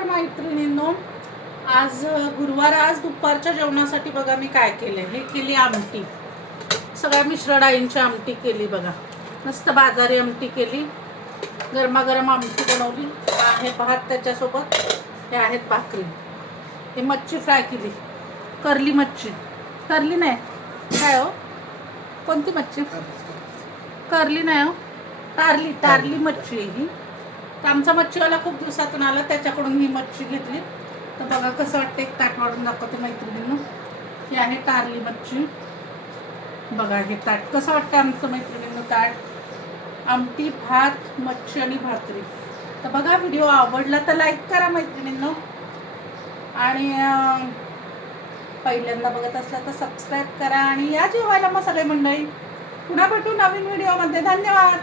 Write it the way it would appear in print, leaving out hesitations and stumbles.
नमस्कार मैत्रिणींनो. आज गुरुवार. आज दुपारच्या जेवणासाठी बघा मी काय केलं. हे केली आमटी, सगळ्या मिश्र डाळींची आमटी केली बघा. मस्त बाजारी आमटी केली, गरमागरम आमटी बनवली. आहे भात, त्याच्यासोबत हे आहेत भाकरी. हे मच्छी फ्राय केली, करली मच्छी. करली नाही काय हो, कोणती मच्छी? करली नाही हो, तारली मच्छी आहे ही. तर आमचा मच्छीवाला खूप दिवसातून आला, त्याच्याकडून ही मच्छी घेतली. तर बघा कसं वाटतं, एक ताट वाढून दाखवते मैत्रिणींनो. ही आहे तारली मच्छी. बघा हे ताट कसं वाटतं आमचं मैत्रिणींनो. ताट, आमटी, भात, मच्छी आणि भाकरी. तर बघा, व्हिडिओ आवडला तर लाईक करा मैत्रिणींनो, आणि पहिल्यांदा बघत असला तर सबस्क्राईब करा आणि या जेवायला मग सगळे मंडळी. पुन्हा भेटू नवीन व्हिडिओमध्ये. धन्यवाद.